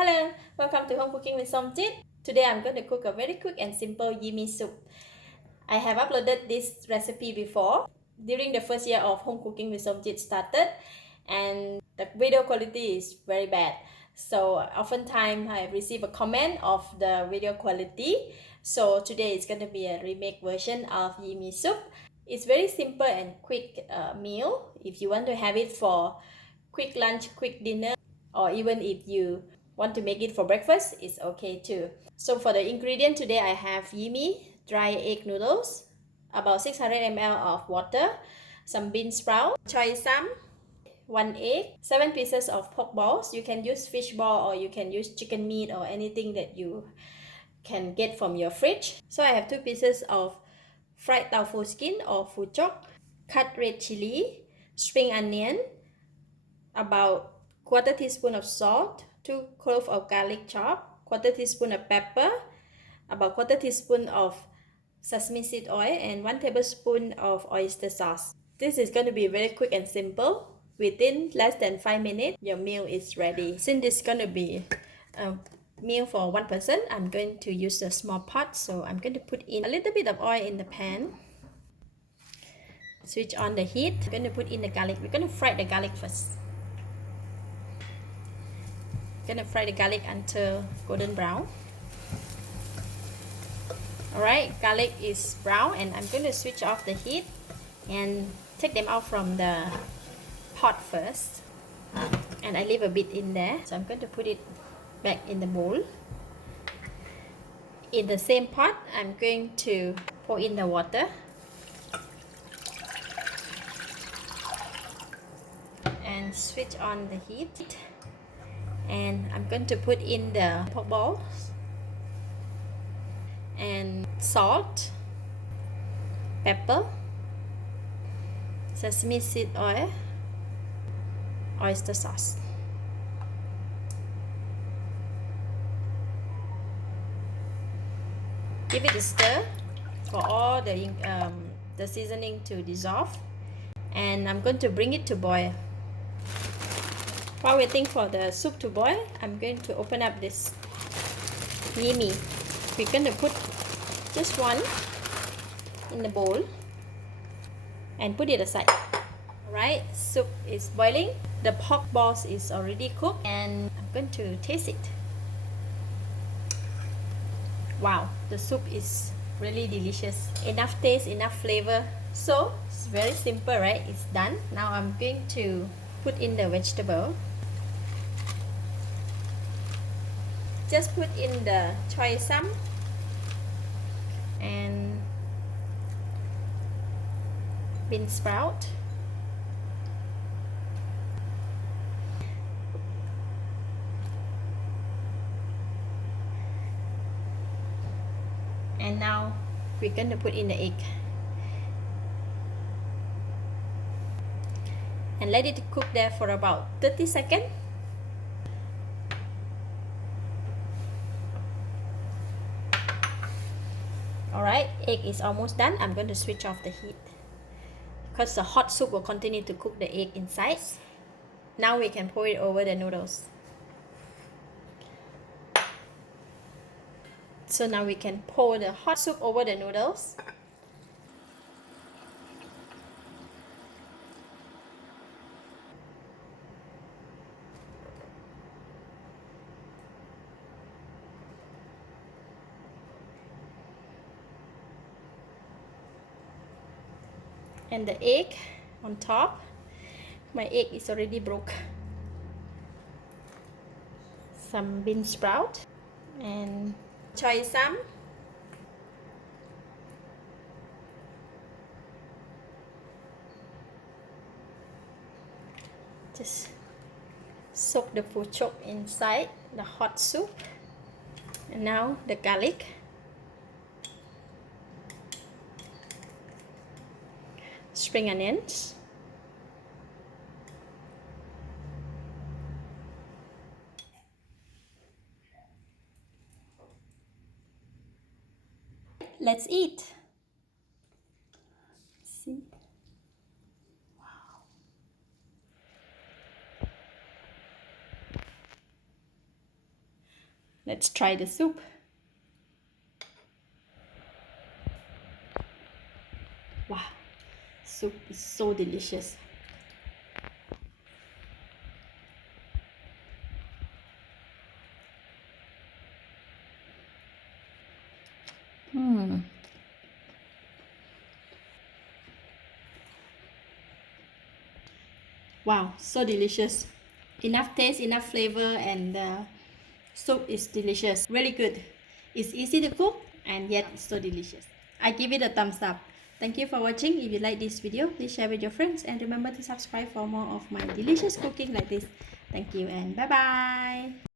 Hello, welcome to Home Cooking with Somjit. Today I'm going to cook a very quick and simple Yee Mee soup. I have uploaded this recipe before during the first year of Home Cooking with Somjit started, and the video quality is very bad. So oftentimes I receive a comment of the video quality. So today it's going to be a remake version of Yee Mee soup. It's very simple and quick meal. If you want to have it for quick lunch, quick dinner, or even if you want to make it for breakfast, it's okay too. So for the ingredient today, I have Yee Mee dry egg noodles, about 600 ml of water, some bean sprout, choy sam, 1 egg, 7 pieces of pork balls. You can use fish ball or you can use chicken meat or anything that you can get from your fridge. So I have 2 pieces of fried tofu skin or Fu-chok, cut red chilli, spring onion, about quarter teaspoon of salt, 2 cloves of garlic chopped, quarter teaspoon of pepper, about quarter teaspoon of sesame seed oil, and 1 tablespoon of oyster sauce. This is going to be very quick and simple. Within less than 5 minutes, your meal is ready. Since this is going to be a meal for one person, I'm going to use a small pot. So I'm going to put in a little bit of oil in the pan. Switch on the heat. I'm going to put in the garlic. We're going to fry the garlic first. Gonna fry the garlic until golden brown. Alright, garlic is brown and I'm going to switch off the heat and take them out from the pot first. And I leave a bit in there, so I'm going to put it back in the bowl. In the same pot, I'm going to pour in the water and switch on the heat. And I'm going to put in the pork balls and salt, pepper, sesame seed oil, oyster sauce. Give it a stir for all the seasoning to dissolve, and I'm going to bring it to boil. While waiting for the soup to boil, I'm going to open up this Yee Mee. We're going to put just one in the bowl and put it aside. Alright, soup is boiling. The pork balls is already cooked and I'm going to taste it. Wow, the soup is really delicious. Enough taste, enough flavor. So, it's very simple, right? It's done. Now I'm going to put in the vegetable. Just put in the choy sam and bean sprout, and now we're going to put in the egg and let it cook there for about 30 seconds. Alright, egg is almost done. I'm going to switch off the heat because the hot soup will continue to cook the egg inside. Now we can pour it over the noodles. So now we can pour the hot soup over the noodles. And the egg on top. My egg is already broke. Some bean sprout and choy sam. Just soak the Fu-chok inside the hot soup. And now the garlic. Spring onions. Let's eat. See? Wow. Let's try the soup. Wow, soup is so delicious. Wow, so delicious. Enough taste, enough flavor, and the soup is delicious. Really good. It's easy to cook and yet it's so delicious. I give it a thumbs up. Thank you for watching. If you like this video, please share with your friends and remember to subscribe for more of my delicious cooking like this. Thank you and bye bye.